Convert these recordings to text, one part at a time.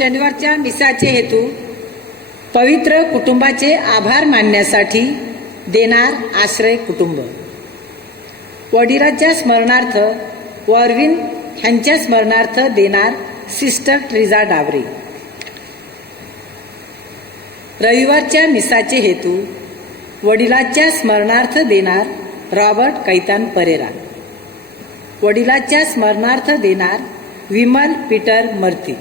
शनिवारच्या मिसाचे हेतू पवित्र कुटुंबाचे आभार मानण्यासाठी देणार आश्रय कुटुंब. वडिलांच्या स्मरणार्थ वॉरविन ह्यांच्या स्मरणार्थ देणार सिस्टर ट्रिजा डावरे. रविवारच्या मिसाचे हेतू वडिलांच्या स्मरणार्थ देणार रॉबर्ट कैतान परेरा. वडिलांच्या स्मरणार्थ देणार विमल पीटर मर्ती.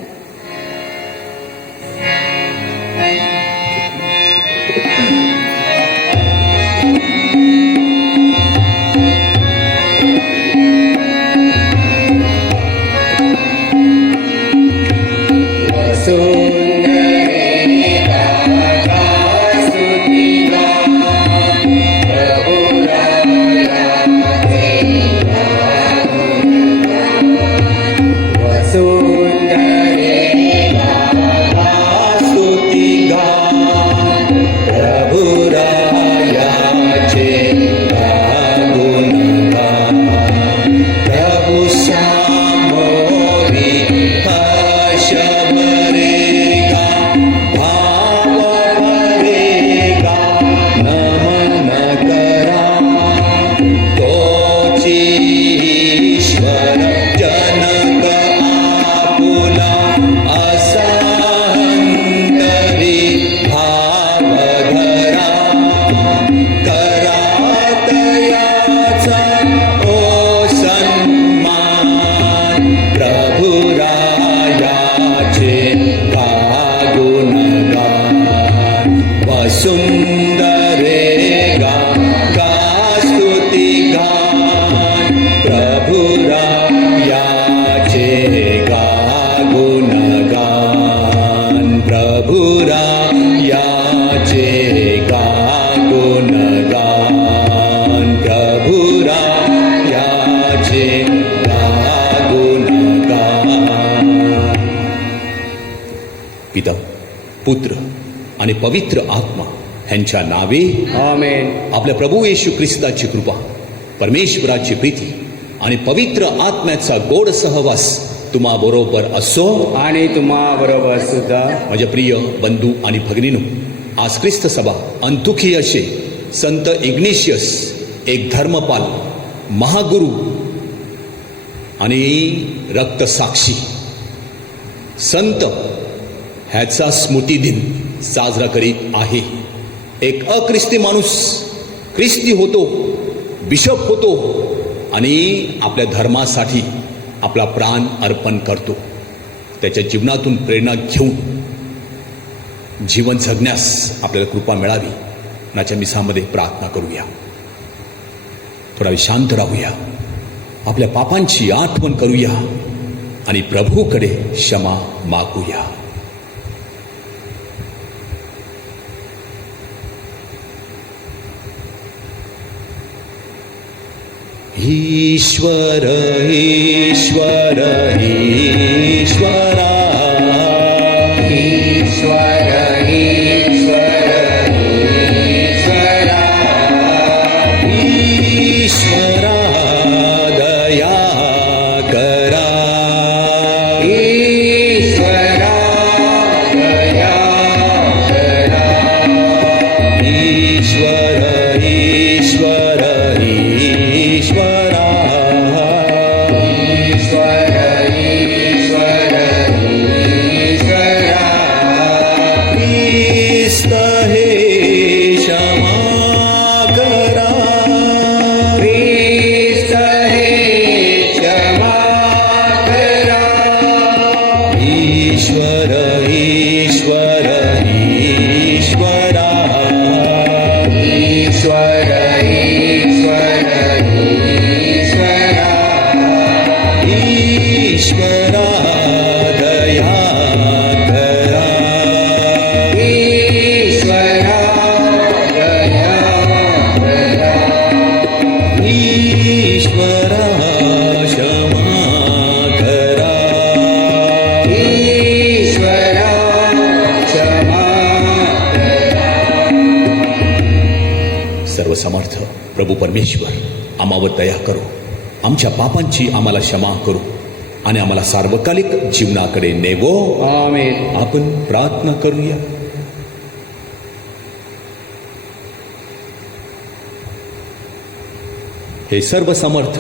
पिता, पुत्र आणि पवित्र आत्मा ह्यांच्या नावे आमेन. आपल्या प्रभू येशू ख्रिस्ताची कृपा, परमेश्वराची प्रीती आणि पवित्र आत्म्याचा गोड सहवास तुम्हा बरोबर असो आणि तुम्हा बरोबर सुद्धा. माझ्या प्रिय बंधू आणि भगिनीनो, आज ख्रिस्त सभा अंतुखियाचे संत इग्नेशियस एक धर्मपाल, महागुरु आणि रक्तसाक्षी संत ह्याचा स्मृतिदिन साजरा करीत आहे. एक अख्रिस्ती माणूस ख्रिस्ती होतो, बिशप होतो आणि आपल्या धर्मासाठी आपला प्राण अर्पण करतो. त्याच्या जीवनातून प्रेरणा घेऊन जीवन जगण्यास आपल्याला कृपा मिळावी. नाच्या मिसामध्ये प्रार्थना करूया. थोडा वेळ शांत राहूया, आपल्या पापांची आठवण करूया आणि प्रभूकडे क्षमा मागूया. ईश्वर ईश्वर ईश्वरा, ईश्वर ईश्वर ईश्वरा, ईश्वरा दया करा, ईश्वरा दया करा, ईश्वर ईश्वर ईश्वरा, ईश्वर ईश्वर ईश्वरा, ख्रिस्त हे क्षमा करा, ख्रिस्त हे क्षमा करा, ईश्वर ईश्वर ईश्वरा, ईश्वर ईश्वर ईश्वरा, ईश्वरा दया करा, ईश्वरा दया करा, ईश्वरा क्षमा करा, ईश्वरा क्षमा करा. सर्वसमर्थ प्रभू परमेश्वर आम्हावर दया करो, आमच्या पापांची आम्हाला क्षमा करू आणि आम्हाला सार्वकालिक जीवनाकडे नेवो. आमेन. आपण प्रार्थना करूया. हे सर्व समर्थ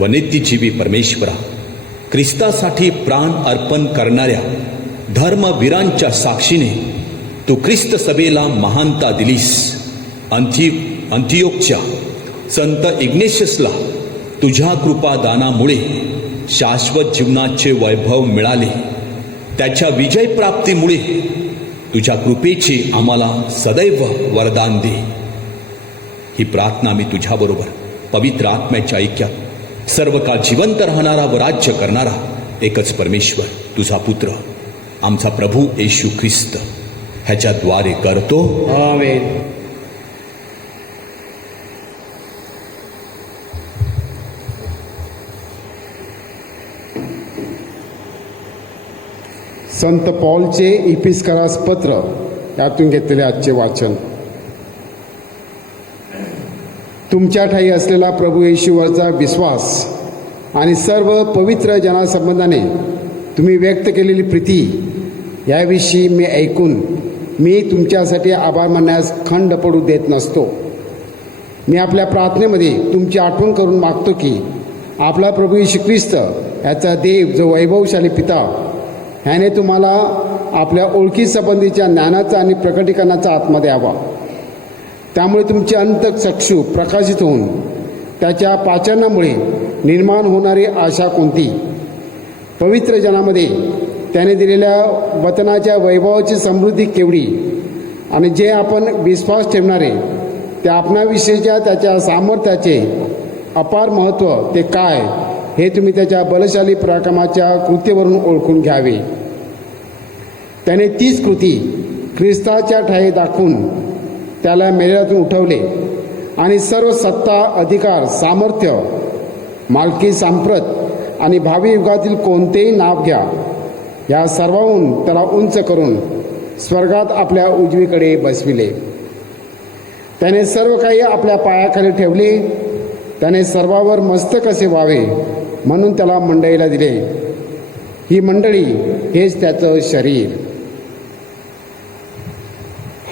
व नित्यजीवी परमेश्वरा, ख्रिस्तासाठी प्राण अर्पण करणाऱ्या धर्मवीरांच्या साक्षीने तू ख्रिस्त सभेला महानता दिलीस. अंतियोकच्या संत इग्नेशियसला तुझ्या कृपादानामुळे शाश्वत जीवनाचे वैभव मिळाले. त्याच्या विजय प्राप्तीमुळे तुझ्या कृपेचे आम्हाला सदैव वरदान दे. ही प्रार्थना मी तुझ्याबरोबर पवित्र आत्म्याच्या ऐक्यात सर्व काळ जिवंत राहणारा व राज्य करणारा एकच परमेश्वर, तुझा पुत्र, आमचा प्रभू येशू ख्रिस्त ह्याच्याद्वारे करतो. आमेन. संत पॉलचे इपिस्करास पत्र यातून घेतलेले आजचे वाचन. तुमच्या ठाई असलेला प्रभू येशूवरचा विश्वास आणि सर्व पवित्र जनासंबंधाने तुम्ही व्यक्त केलेली प्रीती याविषयी मी ऐकून मी तुमच्यासाठी आभार मानण्यास खंड पडू देत नसतो. मी आपल्या प्रार्थनेमध्ये तुमची आठवण करून मागतो की आपला प्रभू येशू ख्रिस्त याचा देव जो वैभवशाली पिता ह्याने तुम्हाला आपल्या ओळखीसंबंधीच्या ज्ञानाचा आणि प्रकटीकरणाचा आत्मा द्यावा. त्यामुळे तुमचे अंतःचक्षु प्रकाशित होऊन त्याच्या पाचनामुळे निर्माण होणारी आशा कोणती, पवित्र जनामध्ये त्याने दिलेल्या वचनाच्या वैभवाची समृद्धी केवढी आणि जे आपण विश्वास ठेवणारे त्या आपणाविषयीच्या त्याच्या सामर्थ्याचे अपार महत्त्व ते काय हे तुम्ही त्याच्या बलशाली पराक्रमाच्या कृतीवरून ओळखून घ्यावे. त्याने तीच कृती ख्रिस्ताच्या ठाई दाखवून त्याला मेलेल्यातून उठवले आणि सर्व सत्ता, अधिकार, सामर्थ्य, मालकी, सांप्रत आणि भावी युगातील कोणतेही नाव घ्या या सर्वाहून त्याला उंच करून स्वर्गात आपल्या उजवीकडे बसविले. त्याने सर्व काही आपल्या पायाखाली ठेवले. त्याने सर्वावर मस्तक असे व्हावे म्हणून त्याला मंडळीला दिले. ही मंडळी हेच त्याचं शरीर.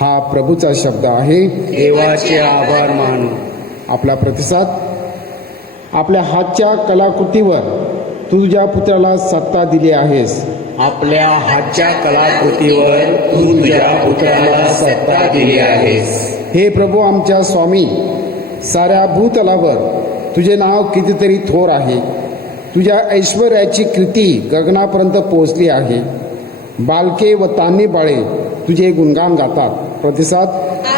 हा प्रभूचा शब्द आहे. देवाचे आभार मानू. आपला प्रतिसाद. आपल्या हातच्या कलाकृतीवर तू तुझ्या पुत्राला सत्ता दिली आहेस. आपल्या हातच्या कलाकृतीवर तू तुझ्या पुत्राला सत्ता दिली आहेस. हे प्रभू आमच्या स्वामी, साऱ्या भूतलावर तुझे नाव कितीतरी थोर आहे. तुझ्या ऐश्वर्याची कीर्ती गगनापर्यंत पोहोचली आहे. बालके व तान्ही बाळे तुझे गुणगान गातात. प्रतिसाद.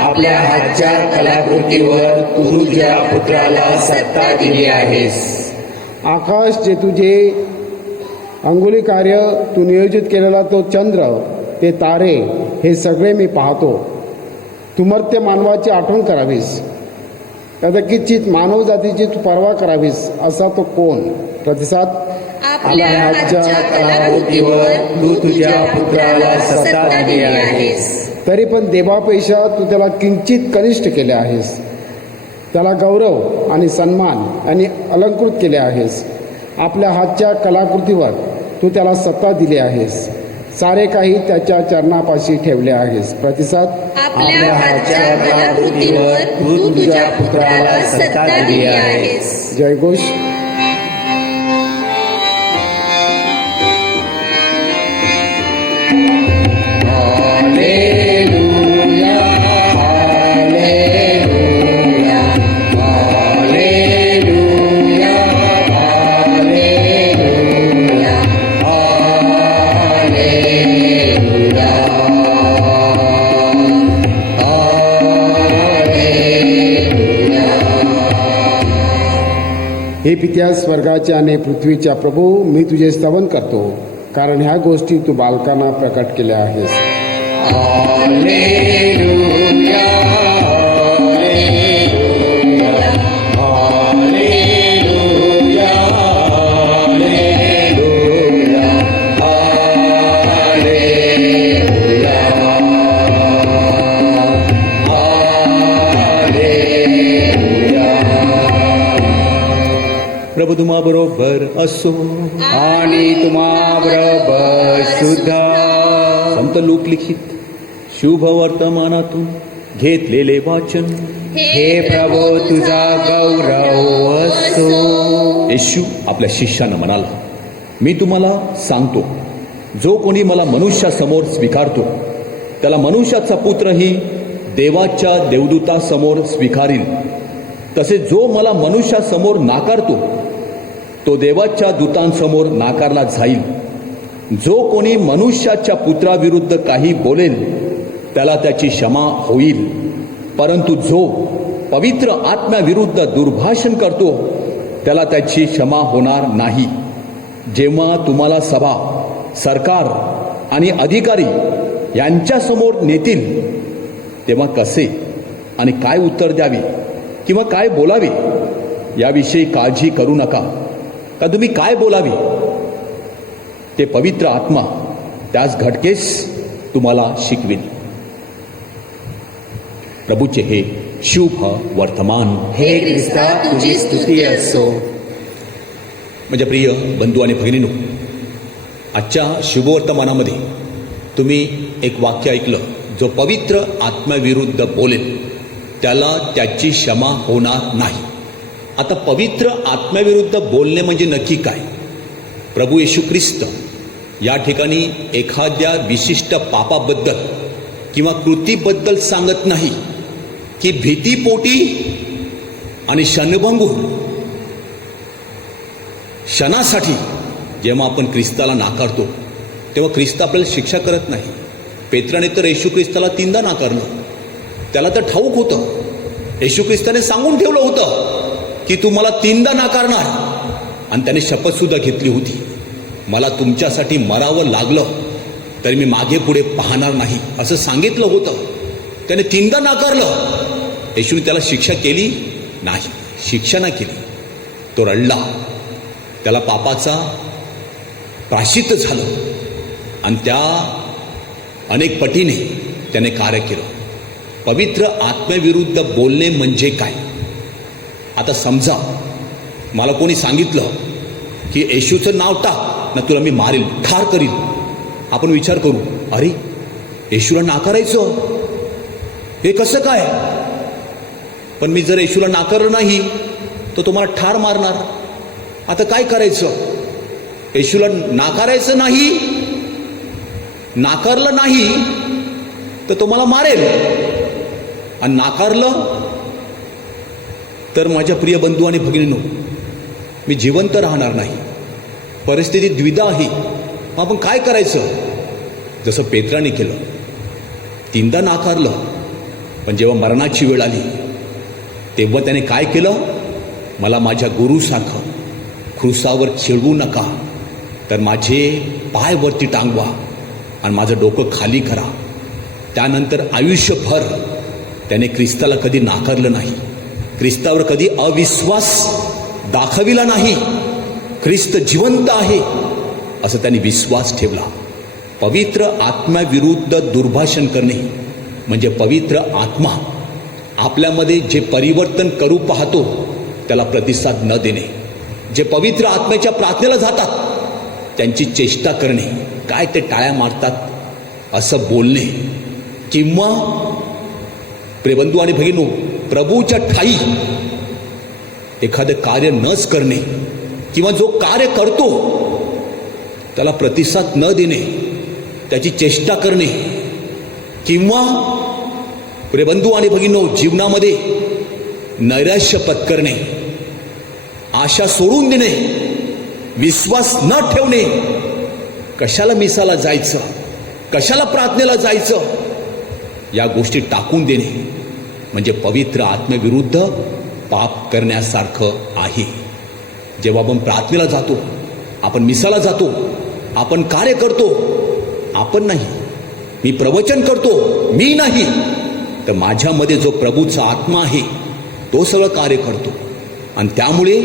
आपल्या हातच्या कलाकृतीवर तू तुझ्या पुत्राला सत्ता दिली आहेस. आकाश जे तुझे अंगुली कार्य तू नियोजित केलेला तो चंद्र, ते तारे, हे सगळे मी पाहतो. तू मर्त्य मानवाची आठवण करावीस, कदाचित मानव जातीची तू पर्वा करावीस असा तो कोण. प्रतिसाद. आपल्या हातच्या कलाकृतीवर तू तुझ्या पुत्राला सत्ता दिली आहेस. तरी पण देवापेक्षा तू त्याला किंचित कनिष्ठ केले आहेस. त्याला गौरव आणि सन्मान आणि अलंकृत केले आहेस. आपल्या हातच्या कलाकृतीवर तू त्याला सत्ता दिली आहेस. सारे काही त्याच्या चरणापाशी ठेवले आहेस. प्रतिसाद. आपल्या हातच्या कलाकृतीवर तू तुझ्या पुत्राला सत्ता दिली आहेस. जयघोष. हे पित्या स्वर्गाच्या आणि पृथ्वीच्या प्रभू, मी तुझे स्तवन करतो, कारण ह्या गोष्टी तू बालकांना प्रकट केल्या आहेस. प्रभू तुम्हा बरोबर असो. तुम्हावर सुद्धा. संत लोकलिखित शुभ वर्तमानातून घेतलेले वाचन. हे प्रभो तुझा गौरव असो. येशू आपल्या शिष्यानं म्हणाला, मी तुम्हाला सांगतो, जो कोणी मला मनुष्यासमोर स्वीकारतो त्याला मनुष्याचा पुत्रही देवाच्या देवदूतासमोर स्वीकारील. तसे जो मला मनुष्यासमोर नाकारतो तो देवाच्या दूतांसमोर नाकारला जाईल. जो कोणी मनुष्याच्या पुत्राविरुद्ध काही बोलेल त्याला त्याची क्षमा होईल, परंतु जो पवित्र आत्म्याविरुद्ध दुर्भाषण करतो त्याला त्याची क्षमा होणार नाही. जेव्हा तुम्हाला सभा, सरकार आणि अधिकारी यांच्यासमोर नेतील तेव्हा कसे आणि काय उत्तर द्यावे किंवा काय बोलावे याविषयी काळजी करू नका. का तुम्ही काय बोलावे ते पवित्र आत्मा त्याच घटकेस तुम्हाला शिकवेल. प्रभूचे हे शुभ वर्तमान. हे ख्रिस्ता तुझी स्तुती असो. माझ्या प्रिय बंधू आणि भगिनींनो, आजच्या शुभवर्तमानामध्ये तुम्ही एक वाक्य ऐकलं, जो पवित्र आत्म्याविरुद्ध बोलेल त्याला त्याची क्षमा होणार नाही. आता पवित्र आत्म्याविरुद्ध बोलणे म्हणजे नक्की काय? प्रभू येशू ख्रिस्त या ठिकाणी एखाद्या विशिष्ट पापाबद्दल किंवा कृतीबद्दल सांगत नाही की भीतीपोटी आणि क्षणभंगूर क्षणासाठी जेव्हा आपण ख्रिस्ताला नाकारतो तेव्हा ख्रिस्त आपल्याला शिक्षा करत नाही. पेत्राने तर येशू ख्रिस्ताला 3दा नाकारलं. त्याला तर ठाऊक होतं, येशू ख्रिस्ताने सांगून ठेवलं होतं की तू मला 3दा नाकारणार. आणि त्याने शपथसुद्धा घेतली होती, मला तुमच्यासाठी मरावं लागलं तरी मी मागे पुढे पाहणार नाही, असं सांगितलं होतं. त्याने 3दा नाकारलं. येशूने त्याला शिक्षा केली नाही, शिक्षा नाही केली. तो रडला, त्याला पापाचा प्रायश्चित्त झालं आणि त्या अनेक पटीने त्याने कार्य केलं. पवित्र आत्म्याविरुद्ध बोलणे म्हणजे काय? आता समजा मला कोणी सांगितलं की येशूचं नाव टाक ना तुला मी मारेल, ठार करील. आपण विचार करू, अरे येशूला नाकारायचं, हे कसं काय? पण मी जर येशूला नाकारलं नाही तर तो मला ठार मारणार. आता काय करायचं? येशूला नाकारायचं नाही, नाकारलं नाही तर तो मला मारेल, आणि नाकारलं तर माझ्या प्रिय बंधू आणि भगिनींनो मी जिवंत राहणार नाही. परिस्थिती द्विधा आहे. आपण काय करायचं? जसं पेत्राने केलं, 3दा नाकारलं, पण जेव्हा मरणाची वेळ आली तेव्हा त्याने काय केलं? मला माझ्या गुरुसारखं क्रूसावर खेळवू नका, तर माझे पाय वरती टांगवा आणि माझं डोकं खाली करा. त्यानंतर आयुष्यभर त्याने ख्रिस्ताला कधी नाकारलं नाही, ख्रिस्तावर कधी अविश्वास दाखविला नाही. ख्रिस्त जिवंत आहे असं त्यांनी विश्वास ठेवला. पवित्र आत्म्याविरुद्ध दुर्भाषण करणे म्हणजे पवित्र आत्मा आपल्यामध्ये जे परिवर्तन करू पाहतो त्याला प्रतिसाद न देणे. जे पवित्र आत्म्याच्या प्रार्थनेला जातात त्यांची चेष्टा करणे, काय ते टाळ्या मारतात असं बोलणे, किंवा प्रियबंधू आणि भगिनींनो, प्रभूच्या ठाई एखादं कार्य नच करणे किंवा जो कार्य करतो त्याला प्रतिसाद न देणे, त्याची चेष्टा करणे, किंवा प्रियबंधू आणि भगिनींनो जीवनामध्ये नैराश्य पत्करणे, आशा सोडून देणे, विश्वास न ठेवणे. कशाला मिसाला जायचं, कशाला प्रार्थनेला जायचं, या गोष्टी टाकून देणे म्हणजे पवित्र आत्म्याविरुद्ध पाप करण्यासारखं आहे. जेव्हा आपण प्रार्थनेला जातो, आपण मिसाला जातो, आपण कार्य करतो, आपण नाही, मी प्रवचन करतो, मी नाही, तर माझ्यामध्ये जो प्रभूचा आत्मा आहे तो सगळं कार्य करतो. आणि त्यामुळे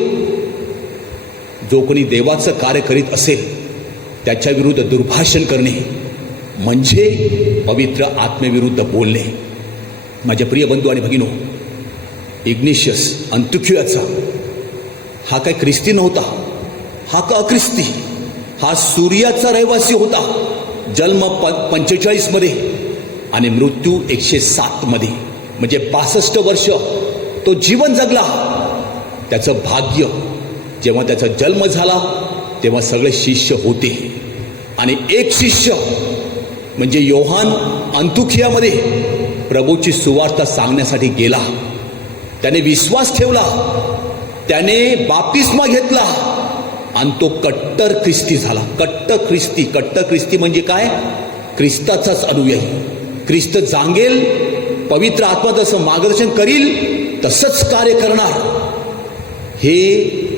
जो कोणी देवाचं कार्य करीत असेल त्याच्या विरुद्ध दुर्भाषण करणे म्हणजे पवित्र आत्म्याविरुद्ध बोलणे. माझे प्रिय बंधू आणि भगिनो, इग्निशियस अंत्योखियाचा हा काय ख्रिस्ती नव्हता, हा का अख्रिस्ती. हा सूर्याचा रहिवासी होता. जन्म 45 मध्ये आणि मृत्यू 107 मध्ये, म्हणजे 62 वर्ष तो जीवन जगला. त्याचं भाग्य, जेव्हा त्याचा जन्म झाला तेव्हा सगळे शिष्य होते आणि एक शिष्य म्हणजे योहान अंतुखियामध्ये प्रभूची सुवार्ता सांगण्यासाठी गेला. त्याने विश्वास ठेवला, त्याने बाप्तिस्मा घेतला आणि तो कट्टर ख्रिस्ती झाला. कट्टर ख्रिस्ती म्हणजे काय? ख्रिस्ताचाच अनुयायी. ख्रिस्त सांगेल, पवित्र आत्मा जसं मार्गदर्शन करील तसंच कार्य करणार. हे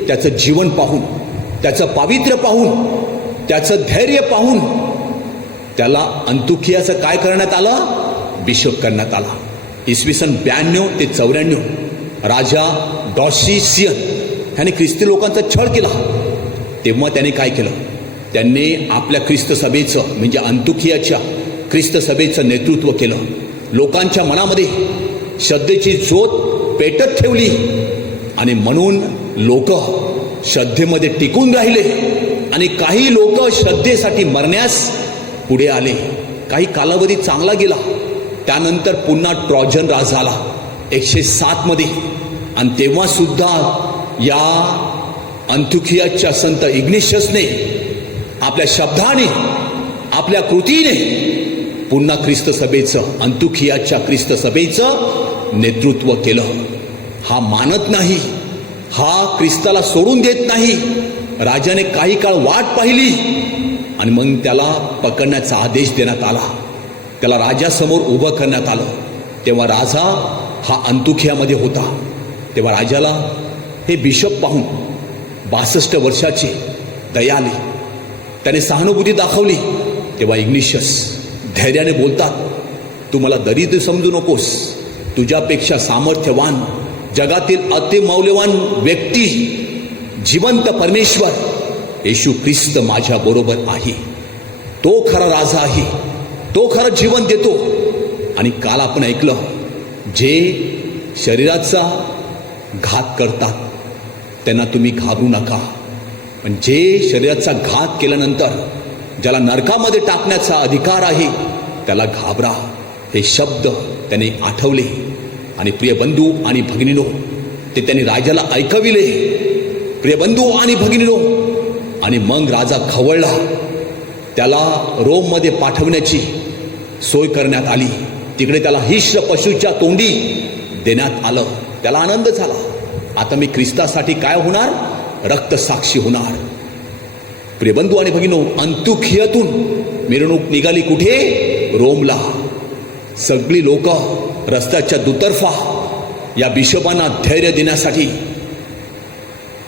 त्याचं जीवन पाहून, त्याचं पावित्र्य पाहून, त्याचं धैर्य पाहून त्याला अंतुखियाचं काय करण्यात आलं? बिशप करण्यात आला. इसवी सन 92 ते 94 राजा डॉसिसियन ह्याने ख्रिस्ती लोकांचा छळ केला. तेव्हा त्याने काय केलं? त्यांनी आपल्या ख्रिस्त सभेचं म्हणजे अंतुखियाच्या ख्रिस्त सभेचं नेतृत्व केलं. लोकांच्या मनामध्ये श्रद्धेची ज्योत पेटत ठेवली आणि म्हणून लोक श्रद्धेमध्ये टिकून राहिले आणि काही लोक श्रद्धेसाठी मरण्यास पुढे आले. काही कालावधी चांगला गेला. त्यानंतर पुन्हा ट्रॉजन राज आला 107 मध्ये आणि तेव्हा सुद्धा या अंतुखियाच्या संत इग्नेशियसने आपल्या शब्दाने, आपल्या कृतीने पुन्हा ख्रिस्त सभेचं, अंतुखियाच्या ख्रिस्त सभेचं नेतृत्व केलं. हा मानत नाही, हा ख्रिस्ताला सोडून देत नाही. राजाने काही काळ वाट पाहिली आणि मग त्याला पकडण्याचा आदेश देण्यात आला. त्याला राजासमोर उभं करण्यात आलं. तेव्हा राजा हा अंतुखियामध्ये होता. तेव्हा राजाला हे बिशप पाहून 62 वर्षाचे दया आली. त्याने सहानुभूती दाखवली. तेव्हा इग्निशियस धैर्याने बोलतात, तू मला दरिद्र समजू नकोस. तुझ्यापेक्षा सामर्थ्यवान, जगातील अतिमौल्यवान व्यक्ती, जिवंत परमेश्वर येशू ख्रिस्त माझ्या बरोबर आहे. तो खरा राजा आहे, तो खरं जीवन देतो. आणि काल आपण ऐकलं, जे शरीराचा घात करतात त्यांना तुम्ही घाबरू नका, पण जे शरीराचा घात केल्यानंतर ज्याला नरकामध्ये टाकण्याचा अधिकार आहे त्याला घाबरा. हे शब्द त्याने आठवले आणि प्रिय बंधू आणि भगिनीनो, ते त्यांनी राजाला ऐकविले. प्रिय बंधू आणि भगिनीनो, आणि मग राजा खवळला. त्याला रोममध्ये पाठवण्याची सोय करण्यात आली. तिकडे त्याला हिश्र पशूच्या तोंडी देण्यात आलं. त्याला आनंद झाला. आता मी ख्रिस्तासाठी काय होणार? रक्तसाक्षी होणार. प्रिय बंधू आणि भगिनो, अंतुखियातून मिरवणूक निघाली कुठे? रोमला. सगळी लोक रस्त्याच्या दुतर्फा या बिशपांना धैर्य देण्यासाठी,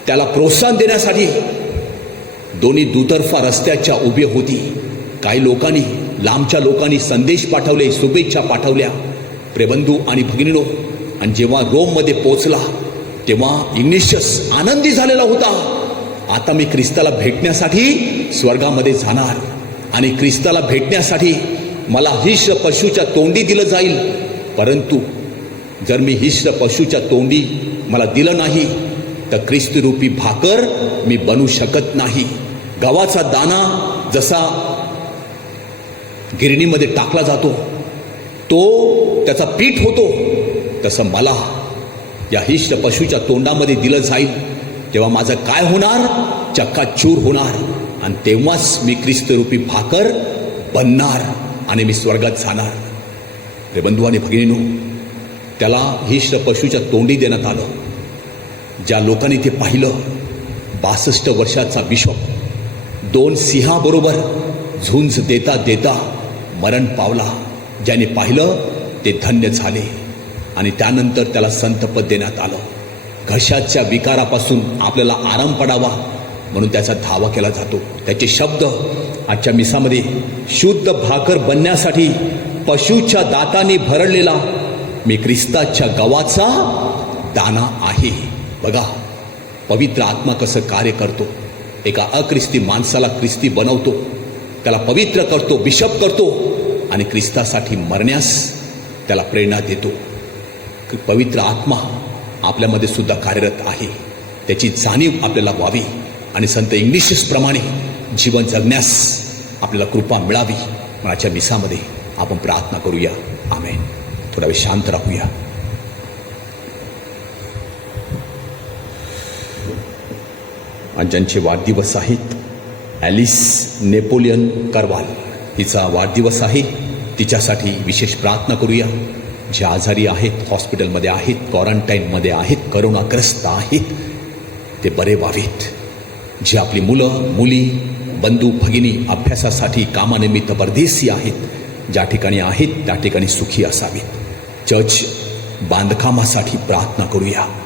त्याला प्रोत्साहन देण्यासाठी दोन्ही दुतर्फा रस्त्याच्या उभे होती. काही लोकांनी, लांबच्या लोकांनी संदेश पाठवले, शुभेच्छा पाठवल्या. प्रिय बंधू आणि भगिनीनो, आणि जेव्हा रोममध्ये पोहोचला तेव्हा इग्निशियस आनंदी झालेला होता. आता मी ख्रिस्ताला भेटण्यासाठी स्वर्गामध्ये जाणार आणि ख्रिस्ताला भेटण्यासाठी मला हिश्र पशूच्या तोंडी दिलं जाईल. परंतु जर मी हिश्र पशूच्या तोंडी मला दिलं नाही तर ख्रिस्तरूपी भाकर मी बनू शकत नाही. गव्हाचा दाना जसा गिरणीमध्ये टाकला जातो, तो त्याचा पीठ होतो, तसं मला या हिश्र पशूच्या तोंडामध्ये दिलं जाईल. तेव्हा माझं काय होणार? चक्काचूर होणार आणि तेव्हाच मी ख्रिस्तरूपी भाकर बनणार आणि मी स्वर्गात जाणार. रे बंधू आणि भगिनीनो, त्याला हिश्र पशूच्या तोंडी देण्यात आलं. ज्या लोकांनी ते पाहिलं, 62 वर्षाचा बिशप 2 सिंहाबरोबर झुंज देता देता मरण पावला. ज्याने पाहिलं ते धन्य झाले. आणि त्यानंतर त्याला संतपद देण्यात आलं. घशाच्या विकारापासून आपल्याला आराम पडावा म्हणून त्याचा धावा केला जातो. त्याचे शब्द आजच्या मिसामध्ये, शुद्ध भाकर बनण्यासाठी पशूच्या दातांनी भरडलेला मी ख्रिस्ताच्या गव्हाचा दाना आहे. बघा, पवित्र आत्मा कसं कार्य करतो. एका अख्रिस्ती माणसाला ख्रिस्ती बनवतो, त्याला पवित्र करतो, बिशप करतो आणि ख्रिस्तासाठी मरण्यास त्याला प्रेरणा देतो. पवित्र आत्मा आपल्यामध्ये सुद्धा कार्यरत आहे, त्याची जाणीव आपल्याला व्हावी. आणि संत इग्निशियस प्रमाणे जीवन जगण्यास आपल्याला कृपा मिळावी. मनाच्या मिसामध्ये आपण प्रार्थना करूया. आमेन. थोडा वेळ शांत राहूया. आणि ज्यांचे वाढदिवस आहेत, ॲलिस नेपोलियन करवाल हिचा वाढदिवस आहे. तिच्यासाठी विशेष प्रार्थना करूया. जे आजारी आहेत, हॉस्पिटलमध्ये आहेत, क्वारंटाईनमध्ये आहेत, करोनाग्रस्त आहेत, ते बरे व्हावेत. जे आपली मुलं मुली बंधू भगिनी अभ्यासासाठी कामानिमित्त परदेशी आहेत, ज्या ठिकाणी आहेत त्या ठिकाणी सुखी असावेत. चर्च बांधकामासाठी प्रार्थना करूया.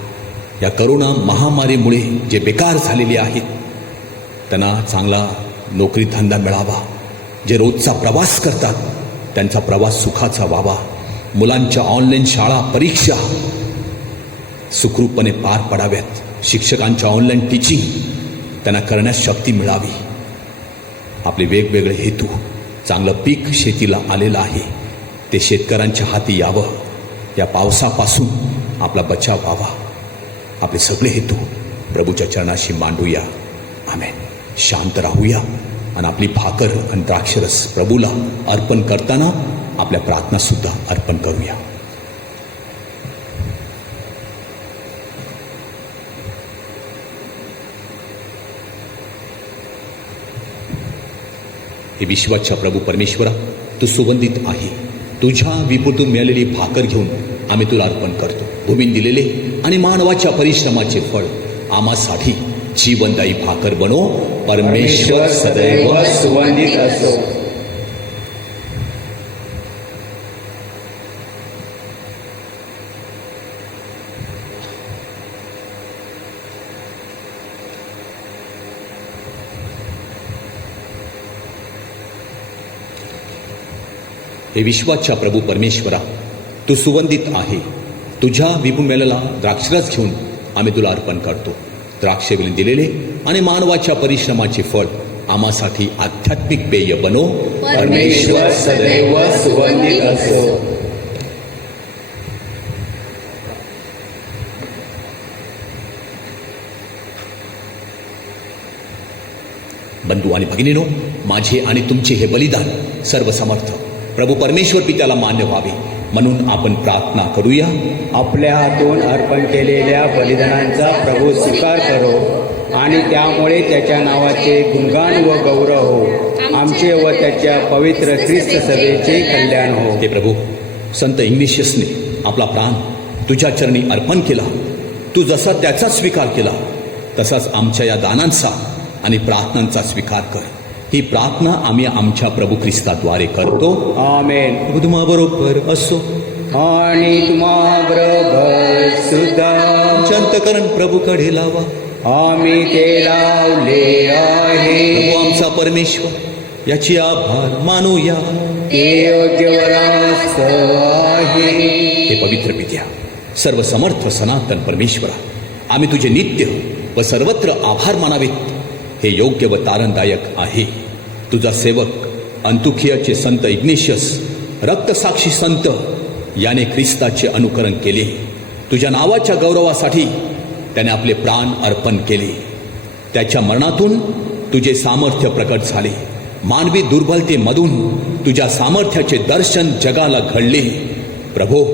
या करोना महामारीमुळे जे बेकार झालेले आहेत त्यांना चांगला नोकरी धंदा मिळावा. जे रोजचा प्रवास करतात त्यांचा प्रवास सुखाचा व्हावा. मुलांच्या ऑनलाईन शाळा परीक्षा सुखरूपपणे पार पडाव्यात. शिक्षकांच्या ऑनलाईन टीचिंग त्यांना करण्यास शक्ती मिळावी. आपले वेगवेगळे हेतू, चांगलं पीक शेतीला आलेलं आहे ते शेतकऱ्यांच्या हाती यावं. या पावसापासून आपला बचाव व्हावा. आपले सगळे हेतू प्रभूच्या चरणाशी मांडूया. आमेन. शांत राहूया आणि आपली भाकर आणि द्राक्षरस प्रभूला अर्पण करताना आपल्या प्रार्थना सुद्धा अर्पण करूया. हे विश्वाच्या प्रभू परमेश्वरा, तू सुगंधित आहे. तुझ्या विपुतून मिळालेली भाकर घेऊन आम्ही तुला अर्पण करतो. भूमीन दिलेले आणि मानवाच्या परिश्रमाचे फळ आम्हासाठी जीवनदायी भाकर बनो. परमेश्वर सदैव सुवंदित असो. हे विश्वाच्या प्रभू परमेश्वरा, तू सुवंदित आहे. तुझ्या विपुल मेलेला द्राक्षरस घेऊन आम्ही तुला अर्पण करतो. द्राक्षेविलीन दिलेले आणि मानवाच्या परिश्रमाचे फळ आम्हासाठी आध्यात्मिक पेय बनो. परमेश्वर सदैव सुवंदित असो. बंधू आणि भगिनीनो, माझे आणि तुमचे हे बलिदान सर्व समर्थ प्रभू परमेश्वर पित्याला मान्य व्हावे म्हणून आपण प्रार्थना करूया. आपल्या हातून अर्पण केलेल्या बलिदानांचा प्रभू स्वीकार करो आणि त्यामुळे त्याच्या नावाचे गुणगान व गौरव हो. आमचे व त्याच्या पवित्र ख्रिस्त सभेचे कल्याण हो. हे प्रभू, संत इग्नेशियसने आपला प्राण तुझ्या चरणी अर्पण केला. तू जसा त्याचा स्वीकार केला तसाच आमच्या या दानांचा आणि प्रार्थनांचा स्वीकार कर. ही प्रार्थना आम्ही आमच्या प्रभू ख्रिस्ताद्वारे करतो. आमेन. प्रभू तुम्हाबरोबर असो आणि तुम्हाबरोबर सुद्धा. अंतःकरण प्रभूकडे लावा. आम्ही ते लावले आहे. प्रभू आमचा परमेश्वर, याची आभार मानूया. ते योग्य वरास्त आहे. हे पवित्र पित्या, सर्व समर्थ सनातन परमेश्वरा, आम्ही तुझे नित्य व सर्वत्र आभार मानावेत. हे योग्य व तारणदायक आहे. तुझा सेवक अंतुखियाचे संत इग्नेशियस, रक्तसाक्षी संत, याने ख्रिस्ताचे अनुकरण केले. तुझ्या नावाच्या गौरवासाठी त्याने आपले प्राण अर्पण केले. त्याच्या मरणातून तुझे सामर्थ्य प्रकट झाले. मानवी दुर्बलतेमधून तुझ्या सामर्थ्याचे दर्शन जगाला घडले. प्रभो,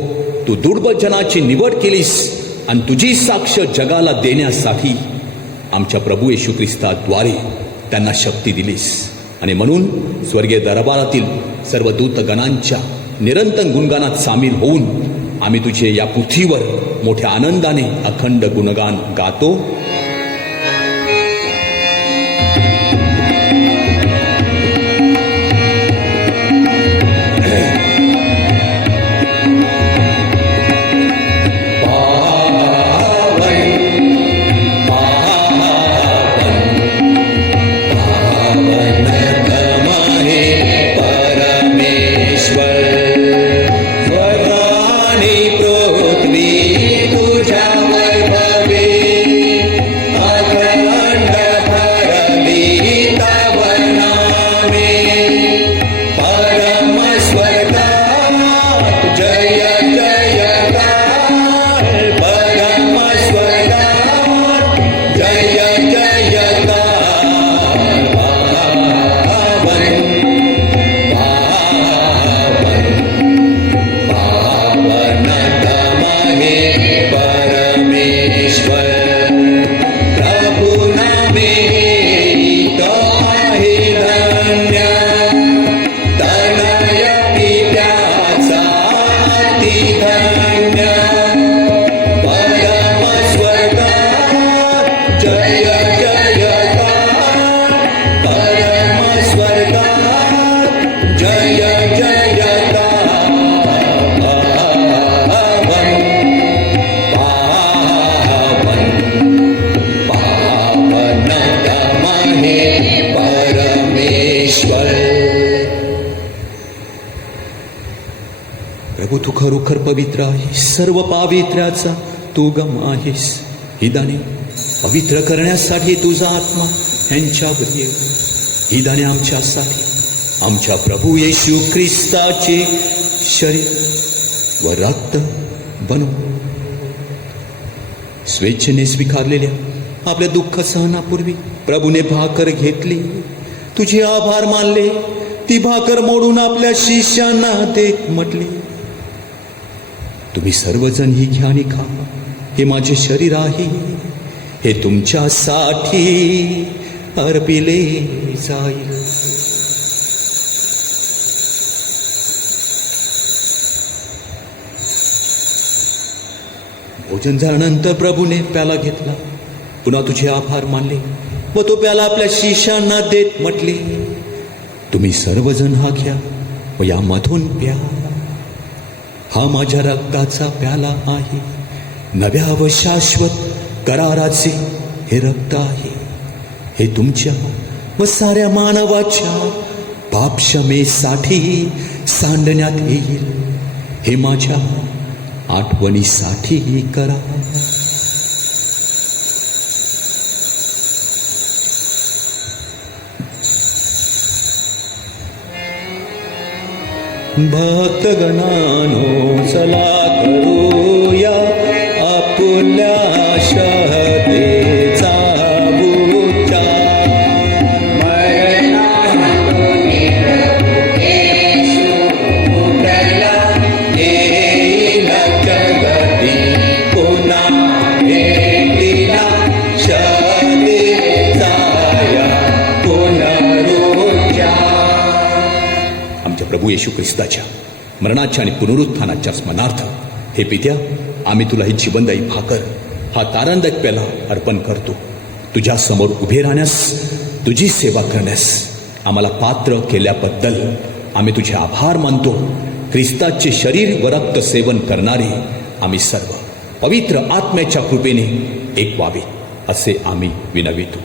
तू दुर्बल जनाची निवड केलीस आणि तुझी साक्ष जगाला देण्यासाठी आमच्या प्रभू येशू ख्रिस्ताद्वारे त्यांना शक्ती दिलीस. आणि म्हणून स्वर्गीय दरबारातील सर्व दूतगणांच्या निरंतर गुणगानात सामील होऊन आम्ही तुझे या पृथ्वीवर मोठ्या आनंदाने अखंड गुणगान गातो. परमेश्वर. प्रभू तू खरोखर पवित्र आहेस, सर्व पावित्र्याचा तू गम आहेस. ही दाणे पवित्र करण्यासाठी तुझा आत्मा यांच्यावर ये. ही दाणे आमच्यासाठी आमच्या प्रभू येशू ख्रिस्ताचे शरीर व रक्त बनव. स्वेच्छेने स्वीकारलेल्या आपल्या दुःख सहनापूर्वी प्रभूने भाकर घेतली, तुझे आभार मानले, ती भाकर मोडून आपल्या शिष्यांना देत म्हटली, तुम्ही सर्वजण ही घ्या आणि खा, हे माझे शरीर आहे, हे तुमच्यासाठी अर्पिले जाईल. भोजन झाल्यानंतर प्रभूने प्याला घेतला, पुन्हा तुझे आभार मानले व तो प्याला आपल्या शिष्यांना देत म्हटले, तुम्ही सर्वजण हा घ्या व यामधून प्या, हा माझ्या रक्ताचा प्याला आहे, नव्या व शाश्वत कराराचे हे रक्त आहे, हे तुमच्या व साऱ्या मानवाच्या पापक्षमेसाठी सांडण्यात येईल, हे माझ्या आठवणीसाठी करा. भक्तगणानो चला करूया आपुल्या शहदेचा उच्चार. प्रभू येशू ख्रिस्ताच्या मरणाच्या आणि पुनरुत्थानाच्या स्मरणार्थ हे पित्या, आम्ही तुला ही जीवनदायी भाकर, हा तारणदायक प्याला अर्पण करतो. तुझ्या समोर उभे राहण्यास, तुझी सेवा करण्यास आम्हाला पात्र केल्याबद्दल आम्ही तुझे आभार मानतो. ख्रिस्ताचे शरीर व रक्त सेवन करणारे आम्ही सर्व पवित्र आत्म्याच्या कृपेने एक व्हावे असे आम्ही विनवितो.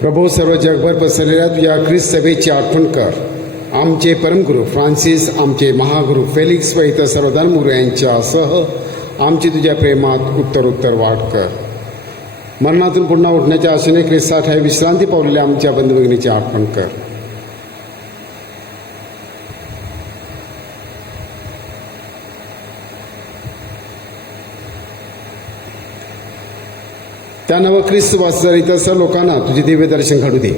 प्रभू, सर्व जगभर पसरलेल्या तुझ्या ख्रिस्त सभेची आठवण कर. आमचे परमगुरू फ्रान्सिस, आमचे महागुरू फेलिक्स व इतर सर्व धर्मगुरू यांच्यासह आमची तुझ्या प्रेमात उत्तरोत्तर वाढ कर. मरणातून पुन्हा उठण्याच्या आशेने ख्रिस्ताठाई विश्रांती पावलेल्या आमच्या बंधू भगिनीची आठवण कर. त्या नव ख्रिस्त वासर इतर सर्व लोकांना तुझे दिव्य दर्शन घडू दे.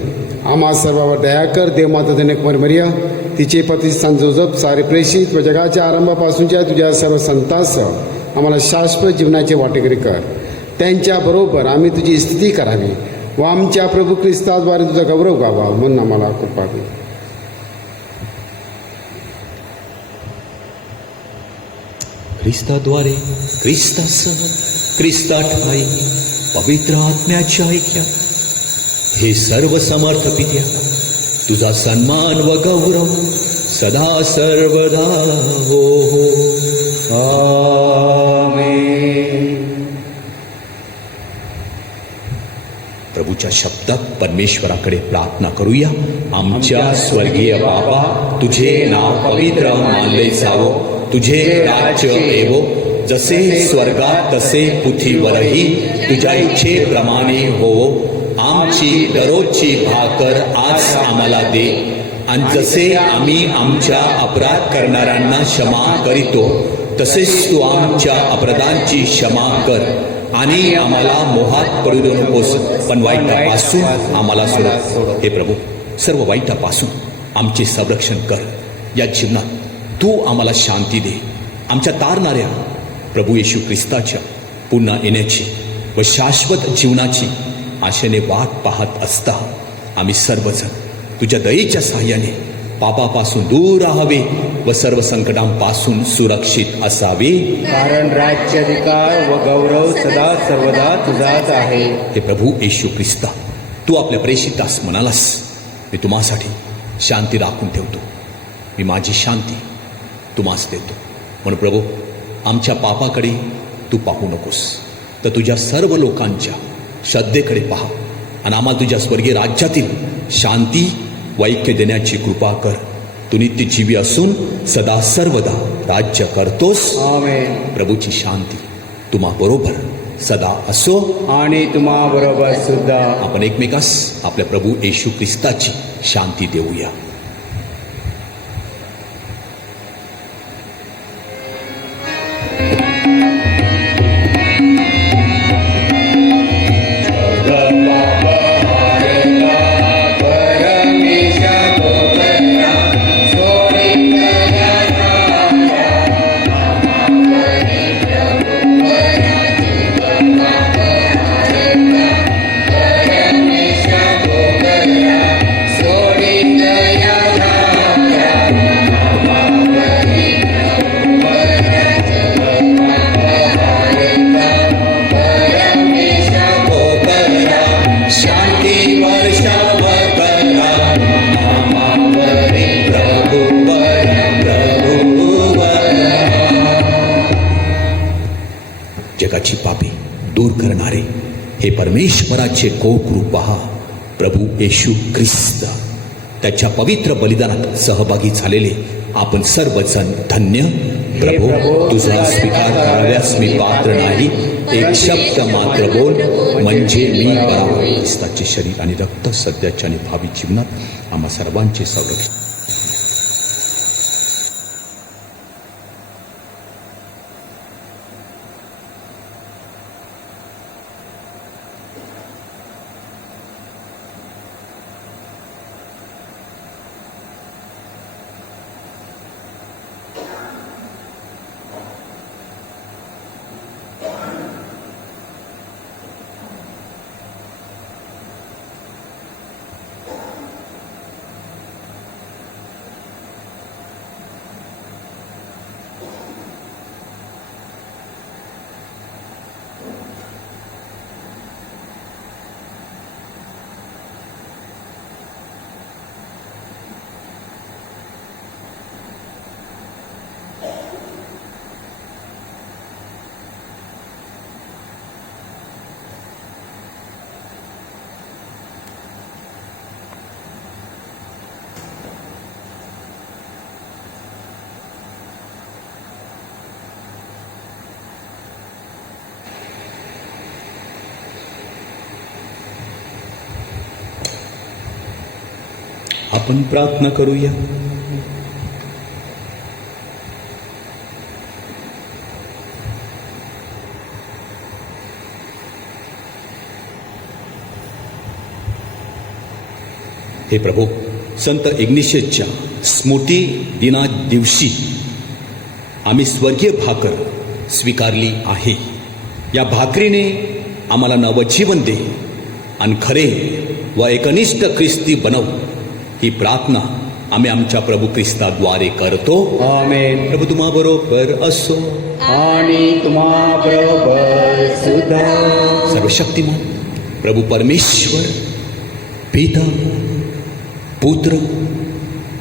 आम्हा सर्वांवर दया कर. देवमाता धन्यकुमारी मरिया, तिचे पती संत जोसेफ, सारे प्रेषित व जगाच्या आरंभापासूनच्या तुझ्या सर्व संतांसह आम्हाला शाश्वत जीवनाचे वाटेकरी कर. त्यांच्याबरोबर आम्ही तुझी स्तुती करावी व आमच्या प्रभू ख्रिस्ताद्वारे तुझा गौरव गावा, म्हणून आम्हाला कृपा दे. ख्रिस्ताद्वारे, ख्रिस्तासह, ख्रिस्ताठाई पवित्र आत्म्याच्या ऐक्यात हे सर्व समर्थ पित्या, तुझा सन्मान व गौरव सदा सर्वदा हो हो. आमेन. प्रभूच्या शब्दात परमेश्वराकडे प्रार्थना करूया. आमच्या स्वर्गीय बाबा, तुझे नाव पवित्र मानले जावो, तुझे राज्य येवो, जसे स्वर्गात तसे पृथ्वीवरही तुझ्या इच्छेप्रमाणे होवो. आमची दररोजची भाकर आज आम्हाला दे, आणि जसे आम्ही आमच्या अपराध करणाऱ्यांना क्षमा करीतो, तसेच तू आमच्या अपराधांची क्षमा कर, आणि आम्हाला मोहात पडू देऊ नकोस, पण वाईटापासून आम्हाला सोड. हे प्रभू, सर्व वाईटापासून आमचे संरक्षण कर. या जीवनात तू आम्हाला शांती दे. आमच्या तारणाऱ्या प्रभू येशू ख्रिस्ताच्या पुन्हा येण्याची व शाश्वत जीवनाची आशेने वाट पाहत असता आम्ही सर्वजण तुझ्या दयेच्या साह्याने पापापासून दूर राहावे व सर्व संकटांपासून सुरक्षित असावे. कारण राज्याधिकार व गौरव सदा सर्वदा तुझाच आहे. हे प्रभू येशू ख्रिस्ता, तू आपल्या प्रेषितास म्हणालास, मी तुम्हासाठी शांती राखून ठेवतो, मी माझी शांती तुम्हास देतो. म्हणून प्रभू, आमच्या पापाकडे तू पाहू नकोस, तर तुझ्या सर्व लोकांच्या श्रद्धेकडे पहा आणि आम्हाला तुझ्या स्वर्गीय राज्यातील शांती व ऐक्य देण्याची कृपा कर. तू नित्य जीवी असून सदा सर्वदा राज्य करतोस. आमेन. प्रभूची शांती तुम्हा बरोबर सदा असो. आणि तुम्हा बरोबर सुद्धा. आपण एकमेकास आपल्या प्रभू येशू ख्रिस्ताची शांती देऊया. जगाची पापे दूर करणारे हे परमेश्वराचे कोकरू पहा. प्रभू येशू ख्रिस्त त्याच्या पवित्र बलिदानात सहभागी झालेले आपण सर्वजण धन्य. प्रभू तुझा स्वीकार कराव्यास मी पात्र नाही. एक शब्द मात्र बोल म्हणजे मी बराबर. ख्रिस्ताचे शरीर आणि रक्त सध्याच्या आणि भावी जीवनात आम्हा सर्वांचे संरक्षण. आपण प्रार्थना करूया. हे प्रभू, संत इग्निशियसच्या स्मृती दिना दिवशी आम्ही स्वर्गीय भाकर स्वीकारली आहे. या भाकरीने आम्हाला नवजीवन दे आणि खरे व एकनिष्ठ ख्रिस्ती बनव. ही प्रार्थना आम्ही आमच्या प्रभू ख्रिस्ताद्वारे करतो. आमेन. प्रभू तुम्हा बरोबर असो आणि तुम्हा बरोबर सुद्धा. सर्वशक्तिमान प्रभू परमेश्वर पिता पुत्र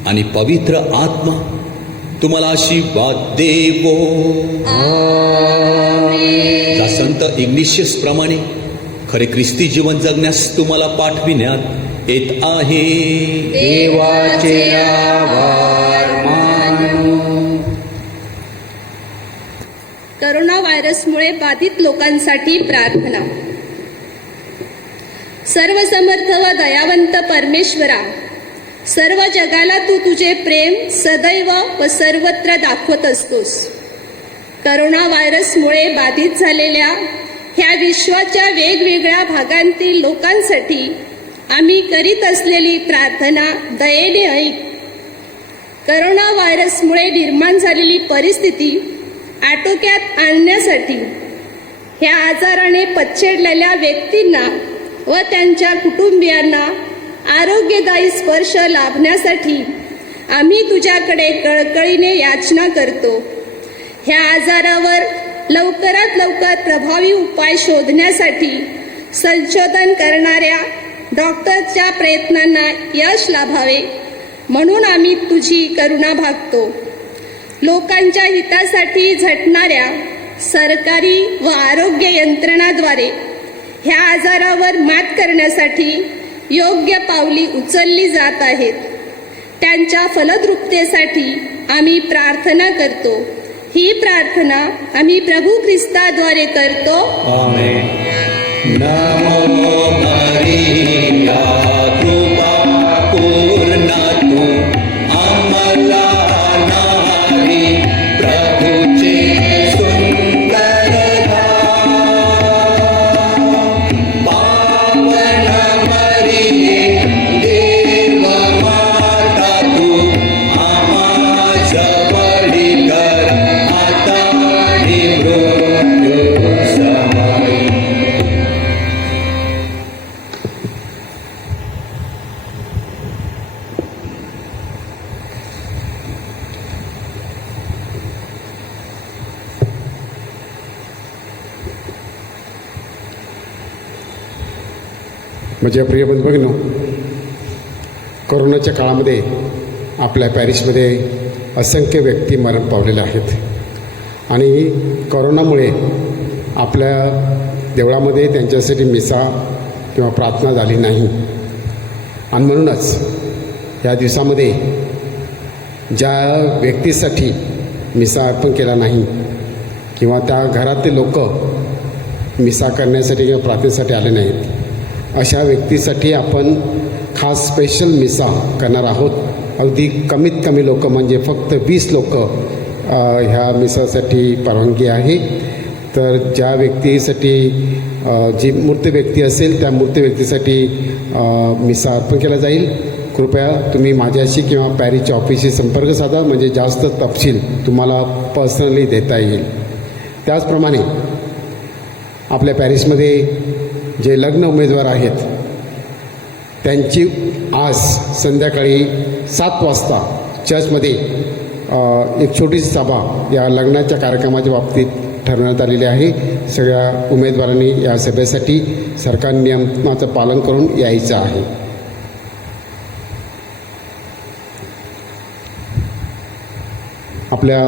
आणि पवित्र आत्मा तुम्हाला आशीर्वाद देवो. जा संत इग्निशियस प्रमाणे खरे ख्रिस्ती जीवन जगण्यास तुम्हाला पाठविण्यात येत आहे. देवाचे आभार मानू. करोना व्हायरसमुळे बाधित लोकांसाठी प्रार्थना. सर्वसमर्थ व दयावंत परमेश्वरा, सर्व जगाला तू तुझे प्रेम सदैव व सर्वत्र दाखवत असतोस. करोना व्हायरसमुळे बाधित झालेल्या ह्या विश्वाच्या वेगवेगळ्या भागांतील लोकांसाठी आम्ही करीत असलेली प्रार्थना दयेने ऐक. करोना व्हायरसमुळे निर्माण झालेली परिस्थिती आटोक्यात आणण्यासाठी ह्या आजाराने पछेडलेल्या व्यक्तींना व त्यांच्या कुटुंबियांना आरोग्यदायी स्पर्श लाभण्यासाठी आम्ही तुझ्याकडे कळकळीने याचना करतो. ह्या आजारावर लवकरात लवकर प्रभावी उपाय शोधण्यासाठी संशोधन करणाऱ्या डॉक्टरच्या प्रयत्नांना यश लाभावे म्हणून आम्ही तुझी करुणा भागतो. लोकांच्या हितासाठी झटणाऱ्या सरकारी व आरोग्य यंत्रणाद्वारे ह्या आजारावर मात करण्यासाठी योग्य पावली उचलली जात आहेत. त्यांच्या फलद्रुपतेसाठी आम्ही प्रार्थना करतो. ही प्रार्थना आम्ही प्रभू ख्रिस्ताद्वारे करतो. आमेन. नमो मरिया कृपा पूर्ण तू आम्हाला नारी प्रभूचे सुंदर पावन मरिये देव माता तू आम्हा जवळी कर आता मृत्यू समयी. माझ्या प्रिय बंधू, कोरोनाच्या काळामध्ये आपल्या पॅरिसमध्ये असंख्य व्यक्ती मरण पावलेल्या आहेत आणि कोरोनामुळे आपल्या देवळामध्ये त्यांच्यासाठी मिसा किंवा प्रार्थना झाली नाही. आणि म्हणूनच या दिवसामध्ये ज्या व्यक्तीसाठी मिसा अर्पण केला नाही किंवा त्या घरातले लोक मिसा करण्यासाठी किंवा प्रार्थनेसाठी आले नाहीत, अशा व्यक्तीसाठी आपण खास स्पेशल मिसा करणार आहोत. अगदी कमीत कमी लोक म्हणजे फक्त 20 लोक ह्या मिसासाठी परवानगी आहे. तर ज्या व्यक्तीसाठी जी मूर्त व्यक्ती असेल त्या मूर्त व्यक्तीसाठी मिसा अर्पण केला जाईल. कृपया तुम्ही माझ्याशी किंवा पॅरिसच्या ऑफिसशी संपर्क साधा, म्हणजे जास्त तपशील तुम्हाला पर्सनली देता येईल. त्याचप्रमाणे आपल्या पॅरिसमध्ये जे लग्न उमेदवार आहेत त्यांची आज संध्याकाळी 7 वाजता चर्चमध्ये एक छोटीशी सभा या लग्नाच्या कार्यक्रमाच्या बाबतीत ठरवण्यात आलेली आहे. सगळ्या उमेदवारांनी या सभेसाठी सरकार नियमाचं पालन करून यायचं आहे. आपल्या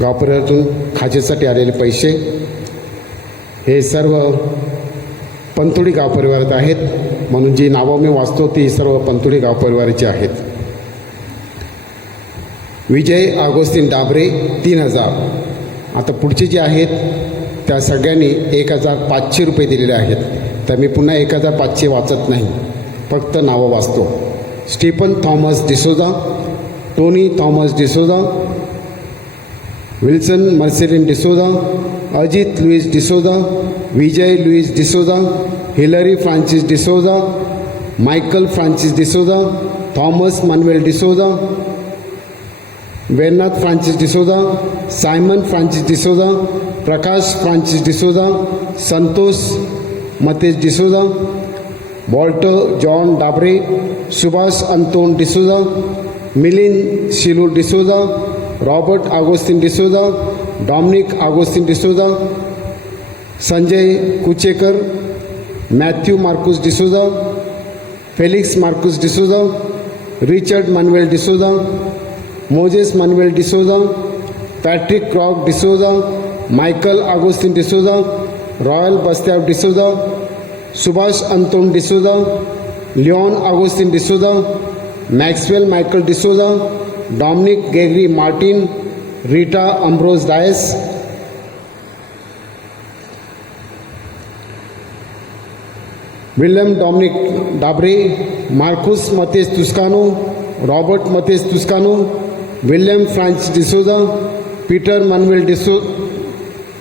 गावपरिवारातून खाजेसाठी आलेले पैसे हे सर्व पंतुडी गाव परिवारात आहेत. म्हणून जी नावं मी वाचतो ती सर्व पंतुडी गाव परिवाराची आहेत. विजय आगोस्तीन डाबरे 3,000. आता पुढचे जे आहेत त्या सगळ्यांनी 1,500 रुपये दिलेले आहेत. तर मी पुन्हा 1,500 वाचत नाही, फक्त नावं वाचतो. Stephen Thomas D'Souza, Tony Thomas D'Souza, Wilson Marcellin D'Souza, Ajit Lewis D'Souza, Vijay Lewis D'Souza, Hilary Francis D'Souza, Michael Francis D'Souza, Thomas Manuel D'Souza, Vernath Francis D'Souza, Simon Francis D'Souza, Prakash Francis D'Souza, Santosh Matej D'Souza, Walter John Dabre, Subhash Anton D'Souza, Milind Shilu D'Souza, Robert Agostin D'Souza, Dominic Agostin D'Souza, Sanjay Kuchekar, Mathew Marcus D'Souza, Felix Marcus D'Souza, Richard Manuel D'Souza, Moses Manuel D'Souza, Patrick क्रॉक D'Souza, Michael Agostin D'Souza, Royal Bastyav D'Souza, Subhash Anton D'Souza, Leon Agostin D'Souza, Maxwell Michael D'Souza, Dominic Gregory Martin, Rita Ambrose Dias, William Dominic Dabre, Marcus Mates Tuscano, Robert Mates Tuscano, William Francis D'Souza, Peter Manuel डिसो.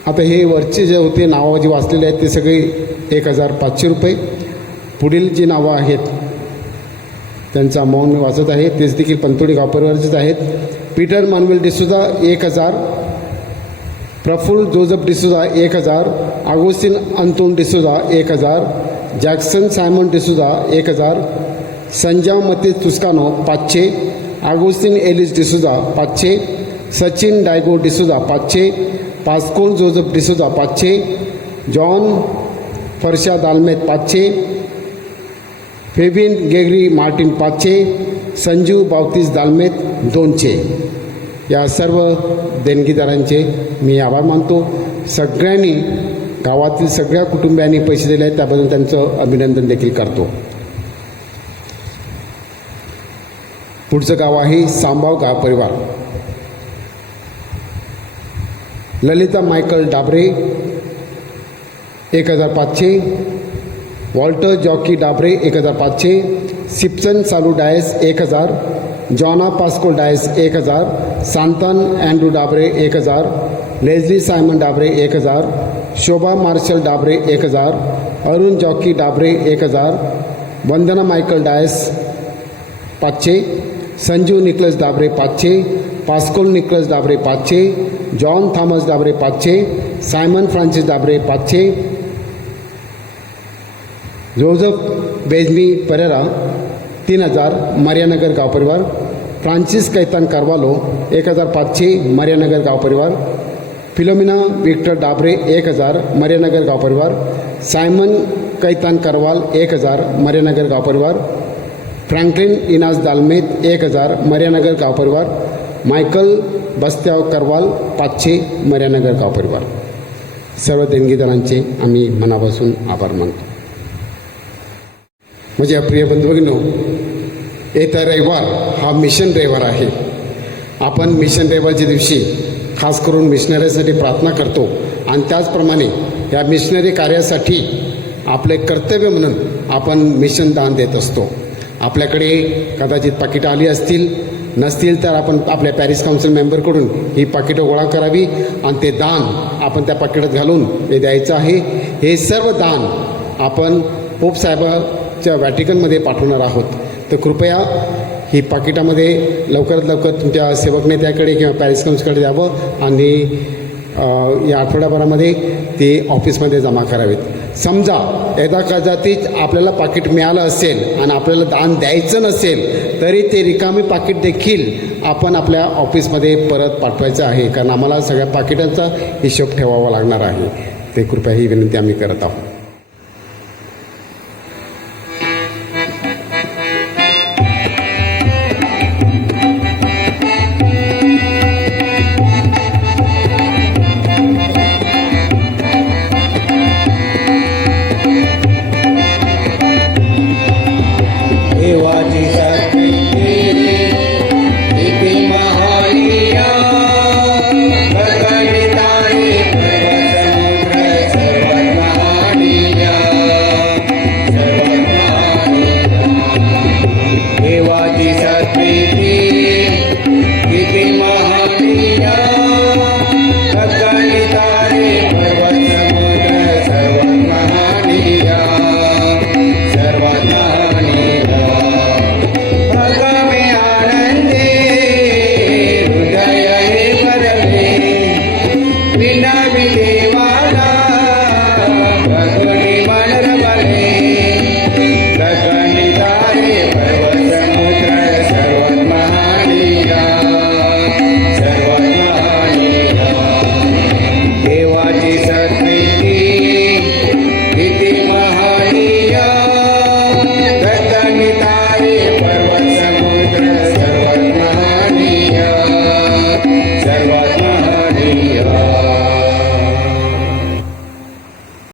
आता हे वरचे जे होते नावं जे वाचलेले आहेत ते सगळे 1,500 रुपये. पुढील जी नावं आहेत त्यांचं अमाऊंट मी वाचत आहे, तेच देखील पंतोडी गावपरिवाराचेच आहेत. Peter Manuel D'Souza 1,000, Praful Joseph D'Souza 1,000, Agostin Anton D'Souza 1,000, Jackson Simon D'Souza 1,000, Sanja Matej Tuscano 500, Agostin Ellis D'Souza 500, Sachin Diego D'Souza 500, Pascon Joseph D'Souza 500, John Farsha Dalmet 500, Febin Gregory Martin 500, Sanju Bavtis Dalmet 200. या सर्व देणगीदारांचे मी आभार मानतो. सगळ्यांनी गावातील सगळ्या कुटुंबियांनी पैसे दिले आहेत त्याबद्दल त्यांचं अभिनंदन देखील करतो. पुढचं गाव आहे सांबाव गाव परिवार. Lalita Michael Dabre 1500, Walter Jacky Dabre 1500, Sipson Salu Dias 1000, Jona Pasco Dias 1000, Santan Andrew Dabre 1000, Lesley Simon Dabre 1000, Shobha Marshal Dabre 1000, Arun Jacky Dabre 1000, Vandana Michael Dias 500, Sanju Nicholas Dabre 500, Pascol Nicholas Dabre 500, John Thomas Dabre 500, Simon Francis Dabre 500, Joseph Bejmi Pereira 3000 Marianagar गाव परिवार, फ्रान्सिस कैतान कार्वालो 1500 मारियानगर गाव परिवार, फिलोमिना विक्टर डाबरे 1000 मारियानगर गाव परिवार, सायमन कैतान करवाल 1000 मारियानगर गाव परिवार, फ्रँकलिन इनास दालमेत 1000 मारियानगर गाव परिवार, मायकल बस्त्याव करवाल 500 मारियानगर गाव परिवार. सर्व देणगीदारांचे आम्ही मनापासून आभार मानतो. माझ्या प्रिय बंधू भगिनींनो, येत्या रविवार हा मिशन रविवार आहे. आपण मिशन रविवारच्या दिवशी खास करून मिशनरीसाठी प्रार्थना करतो आणि त्याचप्रमाणे या मिशनरी कार्यासाठी आपले कर्तव्य म्हणून आपण मिशन दान देत असतो. आपल्याकडे कदाचित पाकिटं आली असतील, नसतील तर आपण आपल्या पॅरिस काउन्सिल मेंबरकडून ही पाकिटं गोळा करावी आणि ते दान आपण त्या पाकिटात घालून हे द्यायचं आहे. हे सर्व दान आपण पोप साहेबाच्या व्हॅटिकनमध्ये पाठवणार आहोत. तर कृपया ही पाकिटामध्ये लवकरात लवकर तुमच्या सेवक नेत्याकडे किंवा पॅरिस काउन्सिलकडे द्यावं आणि या आठवड्याभरामध्ये ते ऑफिसमध्ये जमा करावेत. समजा यदा कदाचित आपल्याला पाकिट मिळालं असेल आणि आपल्याला दान द्यायचं नसेल तरी ते रिकामी पाकिट देखील आपण आपल्या ऑफिसमध्ये परत पाठवायचं आहे, कारण आम्हाला सगळ्या पाकिटांचा हिशोब ठेवावा लागणार आहे. ते कृपया ही विनंती आम्ही करत आहोत.